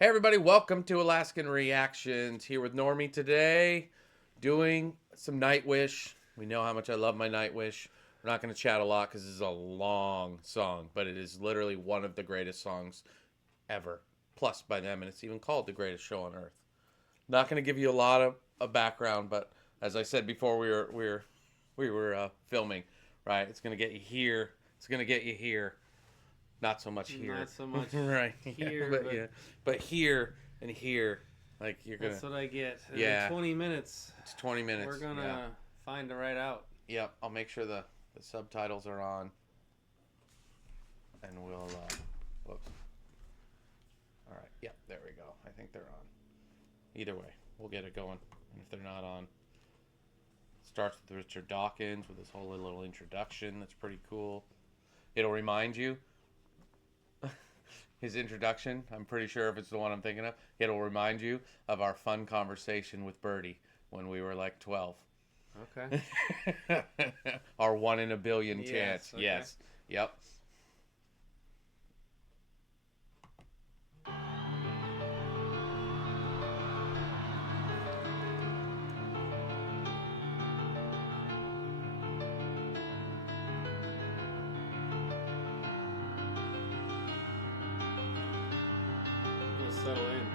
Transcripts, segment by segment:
Hey everybody, welcome to Alaskan Reactions. Here with Normie today, doing some Nightwish. We know how much I love my Nightwish. We're not going to chat a lot because this is a long song, but it is literally one of the greatest songs ever. Plus by them, and it's even called the greatest show on earth. Not going to give you a lot of background, but as I said before, we were filming. Right, it's going to get you here. It's going to get you here. Not so much here. Not so much right. here, but but yeah. But here and here, like you're gonna. that's what I get. Yeah. In 20 minutes, It's 20 minutes. we're gonna Yeah. find a right out. Yep. I'll make sure the subtitles are on, and we'll. Whoops. All right. Yep. There we go. I think they're on. Either way, we'll get it going. And if they're not on, starts with Richard Dawkins with his whole little introduction. That's pretty cool. It'll remind you. His introduction, I'm pretty sure if it's the one I'm thinking of, it'll remind you of our fun conversation with Birdie when we were like 12. Okay. Our 1 in a billion Yes, chance. okay. Yes. Yep. We'll settle in.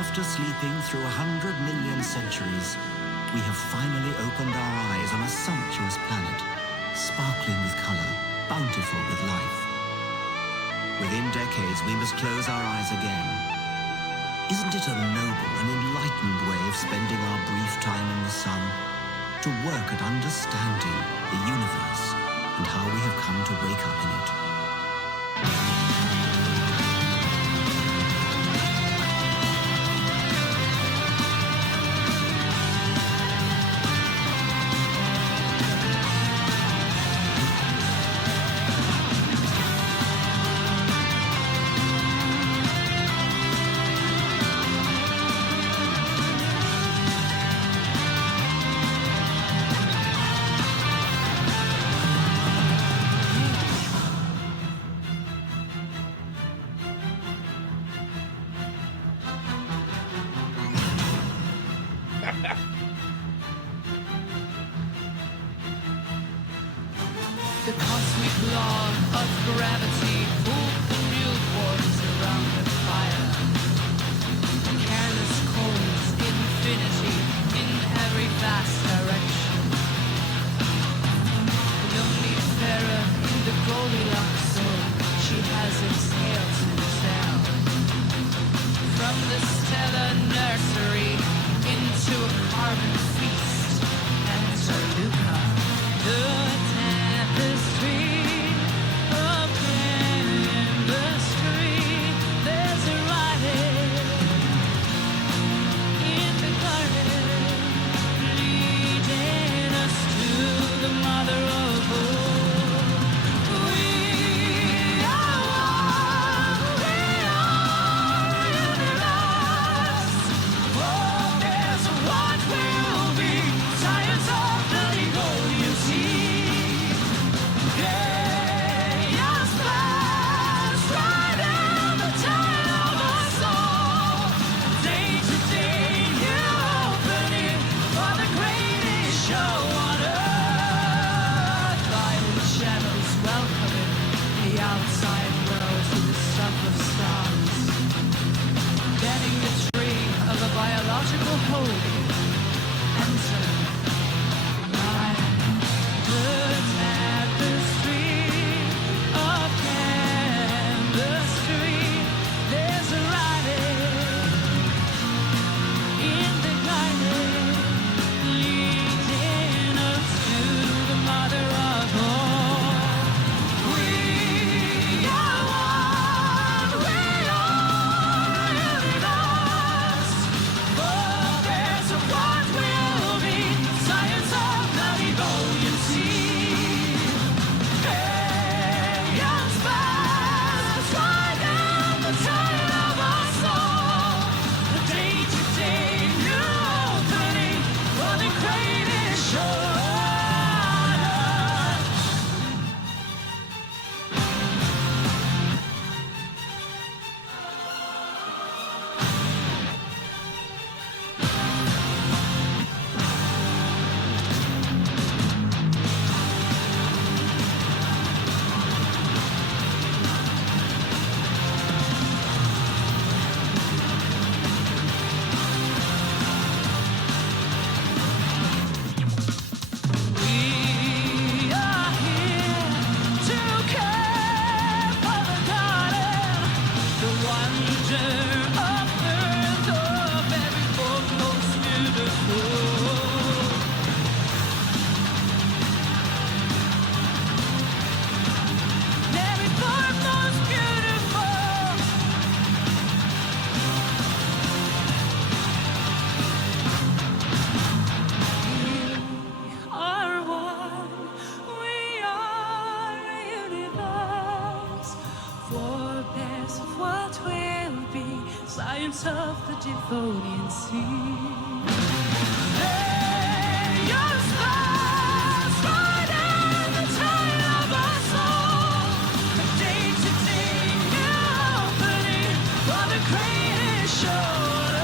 After sleeping through 100 million centuries, we have finally opened our eyes on a sumptuous planet, sparkling with color, bountiful with life. Within decades, we must close our eyes again. Isn't it a noble and enlightened way of spending our brief time in the sun? To work at understanding the universe and how we have come to wake up in it. The cosmic law of gravity pulled the real boys around the fire. Careless cold infinity in every vast direction. The only pharaoh in the Goldilocks zone, she has exhaled herself. From the stellar nursery into a carbon feast. Enter Luca, the tapestry of chemistry. There's a writing in the garden, leading us to the mother of all. We are one, we are universe. Oh, there's what will be, science of the ego, you see. Chaos flies right in the tide of our soul. Day to day, new opening for the greatest show on earth. Violet shadows welcoming the outside world to the stuff of stars. Bending the tree of a biological holy. Enter the tapestry of chemistry. There's a writing in the garden, leading us to the mother of all. We are one, we are universe. Oh, there's what will be, science of the ego, you see. Chaos flies right in the tide of our soul. The day-to-day new opening for the greatest show on earth. We are here to care for the garden, the wonder of earth, of every form most beautiful. Every form most beautiful. We are one, we are a universe. Forebears of what will be, science of the Devonian sea. Chaos flies right in the tide of our soul. A day-to-day new opening for the greatest show on earth.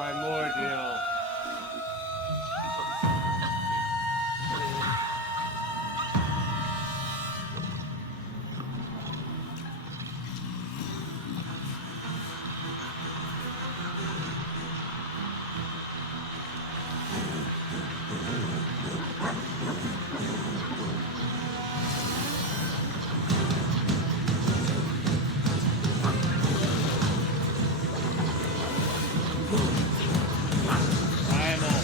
Primordial. Primal.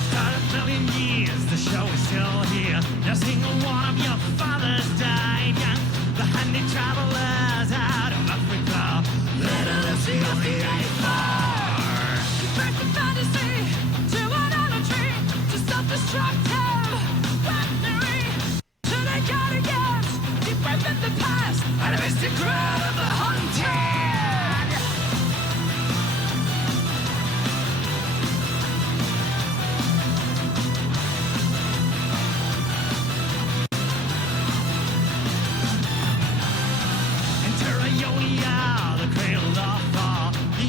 After 1,000,000 years, the show is still here. No single one of your fathers died young. The handy travelers out of Africa. Little of the 84. Breaking fantasy to idolatry, to self-destructive weaponry. To the guardians, deep within the past, and a mystic crowd of the hunted. Enter Ionia, the cradle of fall. The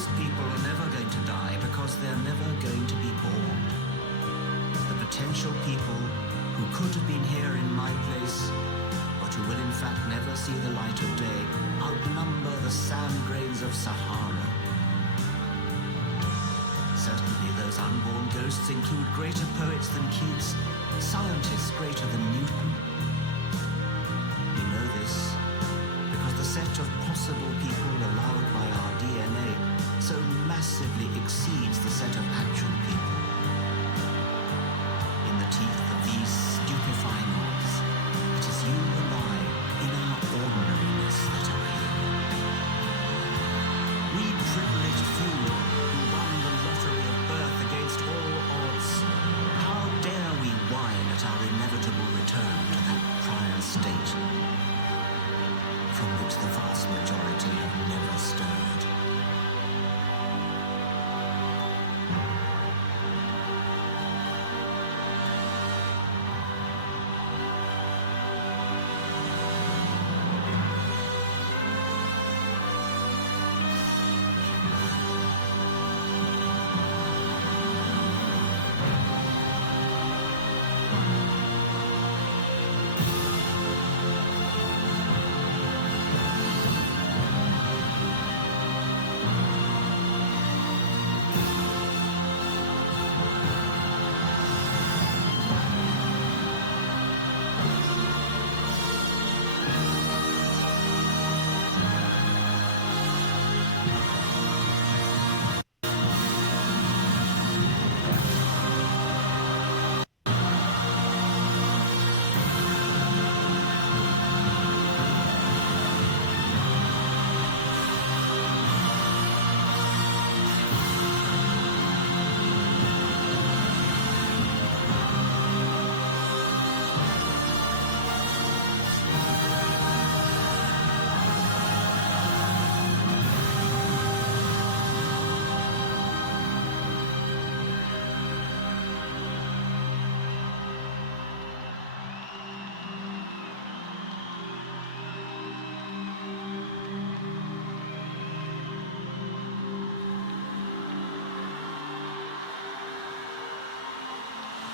most people are never going to die because they're never going to be born. The potential people who could have been here in my place, but who will in fact never see the light of day, outnumber the sand grains of Sahara. Certainly those unborn ghosts include greater poets than Keats, scientists greater than Newton. We know this because the set of possible people allowed by our DNA so massively exceeds the set of actual people. In the teeth of these stupefying odds, it is you and I, in our ordinariness, that are here. We privileged few who won the lottery of birth against all odds. How dare we whine at our inevitable return to that prior state from which the vast majority have never stirred?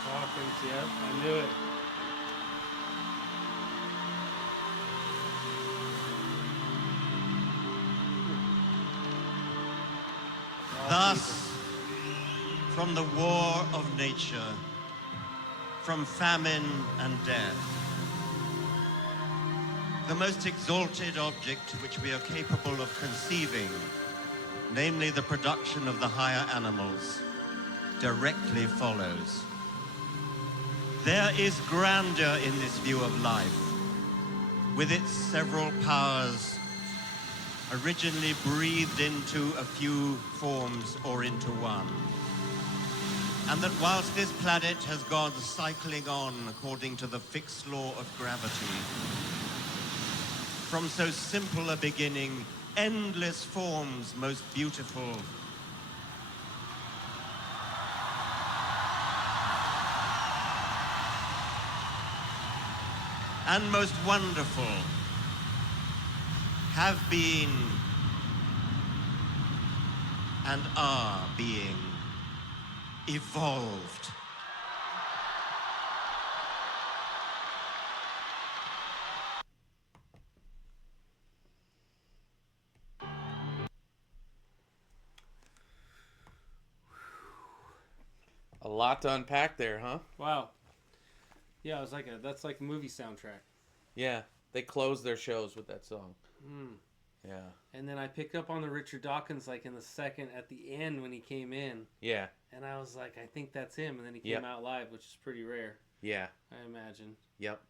Hawkins, yep, I knew it. Thus, from the war of nature, from famine and death, the most exalted object which we are capable of conceiving, namely the production of the higher animals, directly follows. There is grandeur in this view of life, with its several powers originally breathed into a few forms or into one. And that whilst this planet has gone cycling on according to the fixed law of gravity, from so simple a beginning, endless forms most beautiful and most wonderful have been and are being evolved. A lot to unpack there, huh? Wow. Yeah, it was like that's like a movie soundtrack. Yeah, they close their shows with that song. Mm. Yeah. And then I picked up on the Richard Dawkins like in the second at the end when he came in. Yeah. And I was like, I think that's him. And then he came Yep. out live, which is pretty rare, Yeah. I imagine. Yep.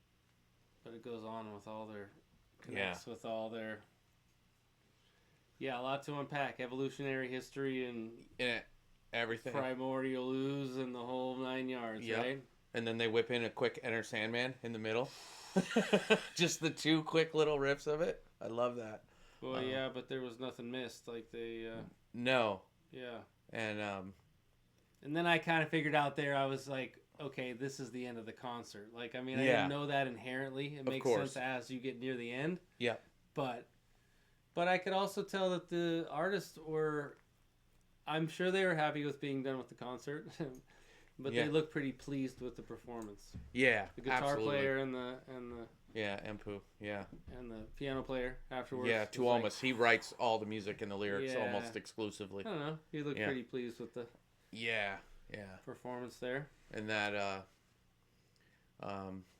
But it goes on with all their connects with all their a lot to unpack. Evolutionary history and Yeah. Everything. primordial ooze and the whole 9 yards, Yep. right? And then they whip in a quick Enter Sandman in the middle. Just the two quick little riffs of it. I love that. Well, yeah, but there was nothing missed. Like they, No. yeah. And And then I kind of figured out there, I was like, okay, this is the end of the concert. Like, I mean, I Yeah. didn't know that inherently. It makes course. sense as you get near the end. yeah. But I could also tell that the artists were I'm sure they were happy with being done with the concert, but Yeah. they look pretty pleased with the performance. Yeah, The guitar absolutely. player and the Yeah, Empu. Yeah. and the piano player afterwards. Yeah, was to like, almost. He writes all the music and the lyrics Yeah. almost exclusively. I don't know. He looked Yeah. pretty pleased with the Yeah, yeah. performance there. And that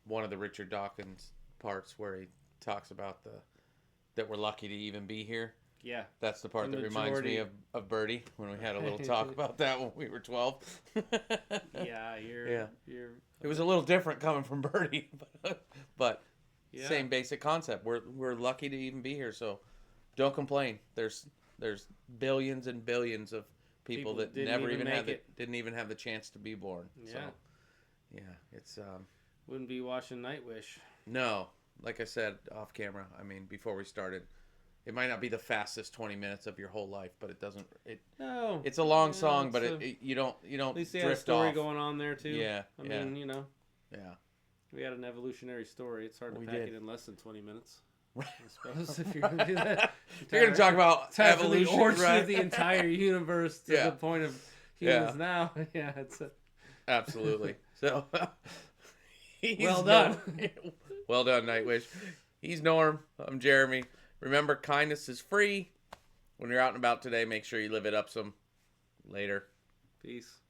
one of the Richard Dawkins parts where he talks about that we're lucky to even be here. Yeah. That's the part The that reminds me majority. of Birdie when we had a little talk about that when we were 12. Yeah, you're. Yeah. You're. It was a little different coming from Birdie, but Yeah. same basic concept. We're lucky to even be here, so don't complain. There's billions and billions of people that didn't never even even had make didn't even have the chance to be born. Yeah. So yeah, it's Wouldn't be watching Nightwish. no, like I said off camera. I mean, before we started, it might not be the fastest 20 minutes of your whole life, but it doesn't. No. It's a long Yeah, song, but it's you don't At least they had a drift story off. going on there too. Yeah, I yeah. mean, you know, Yeah. we had an evolutionary story. It's hard to We pack did. it in less than 20 minutes. I suppose if you're gonna do that. If you're gonna talk about Time for the evolution, origin right? of the entire universe to Yeah. the point of humans now. Yeah, it's Absolutely. So, he's Well done. Well done, Nightwish. He's Norm. I'm Jeremy. Remember, kindness is free. When you're out and about today, make sure you live it up some. Later. peace.